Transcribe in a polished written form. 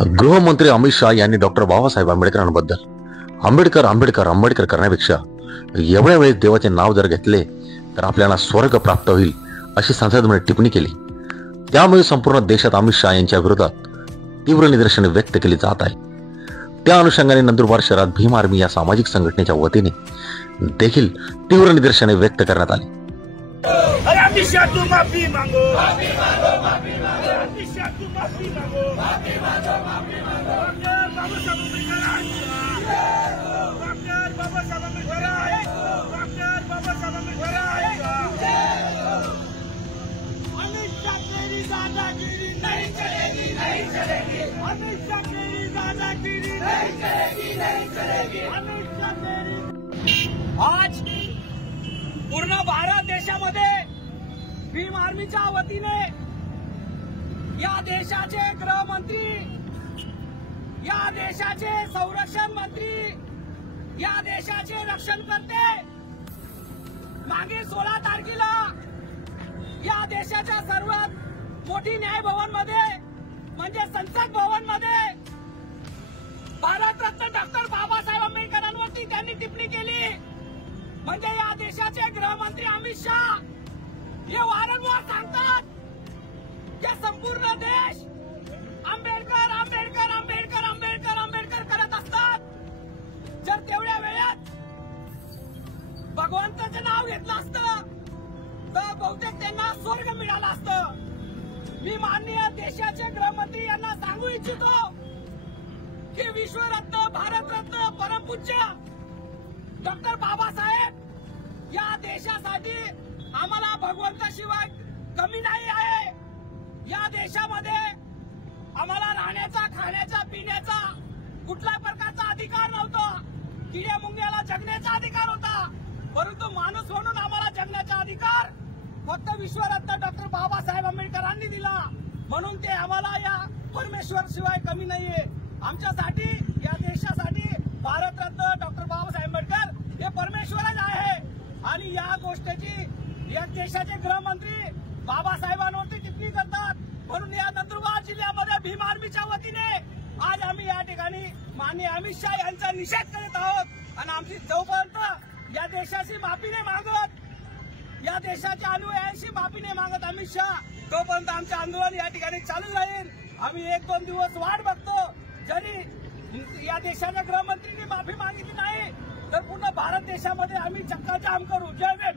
गृहमंत्री अमित शाह यांनी डॉक्टर बाबासाहेब आंबेडकरांबद्दल आंबेडकर करण्यापेक्षा एवढ्या वेळेस देवाचे नाव जर घेतले तर आपल्याला स्वर्ग प्राप्त होईल अशी संसदेमध्ये टिप्पणी केली। त्यामुळे संपूर्ण देशात अमित शाह यांच्या विरोधात तीव्र निदर्शने व्यक्त केली जात आहे। त्या अनुषंगाने नंदुरबार शहरात भीम आर्मी या सामाजिक संघटनेच्या वतीने देखील तीव्र निदर्शने व्यक्त करण्यात आली। आज पूर्ण भारत देशामध्ये भीम आर्मीच्या वतीने या देशाचे गृहमंत्री, या देशाचे संरक्षण मंत्री, या देशाचे रक्षणकर्ते मागे 16 तारखेला या देशाच्या सर्वात मोठी न्याय भवन मध्ये म्हणजे संसद भवन मध्ये भारतरत्न डॉक्टर बाबासाहेब आंबेडकरांवरती त्यांनी टिप्पणी केली। म्हणजे या देशाचे गृहमंत्री अमित शाह हे वारंवार सांगतात की संपूर्ण देश आंबेडकर आंबेडकर आंबेडकर आंबेडकर आंबेडकर करत असतात। जर तेवढ्या वेळात भगवंताचं नाव घेतलं असतं तर बहुतेक त्यांना स्वर्ग मिळालं असतं। मी माननीय देशाचे गृहमंत्री यांना सांगू इच्छितो की विश्वरत्न, भारतरत्न, परमपूज्य डॉक्टर बाबासाहेब या देशासाठी आम्हाला भगवंताशिवाय कमी नाही आहे। या देशामध्ये आम्हाला राहण्याचा, खाण्याचा, पिण्याचा कुठल्याही प्रकारचा अधिकार नव्हता। किड्या मुंग्याला जगण्याचा अधिकार होता, परंतु माणूस म्हणून आम्हाला जगण्याचा अधिकार फक्त विश्वरत्न डॉक्टर बाबासाहेब आंबेडकरांनी दिला। म्हणून ते आम्हाला या परमेश्वर शिवाय कमी नाहीये। आमच्यासाठी, या देशासाठी भारतरत्न डॉक्टर बाबासाहेब आंबेडकर हे परमेश्वरच आहे। आणि या गोष्टीची या देशाचे गृहमंत्री बाबासाहेबांवरती टिप्पणी करतात। म्हणून या नंदुरबार जिल्ह्यामध्ये भीम आर्मीच्या वतीने आज आम्ही या ठिकाणी माननीय अमित शाह यांचा निषेध करीत आहोत। आणि आमची जोपर्यंत या देशाची माफी नाही मागत, या देशाच्या अनुयायांशी माफी नाही मागत अमित शाह, तोपर्यंत आमचे आंदोलन या ठिकाणी चालू राहील। आम्ही 1-2 दिवस वाट बघतो। जरी या देशाच्या गृहमंत्रींनी माफी मागितली नाही तर पूर्ण भारत देशामध्ये आम्ही चक्काजाम करू। जय भीम।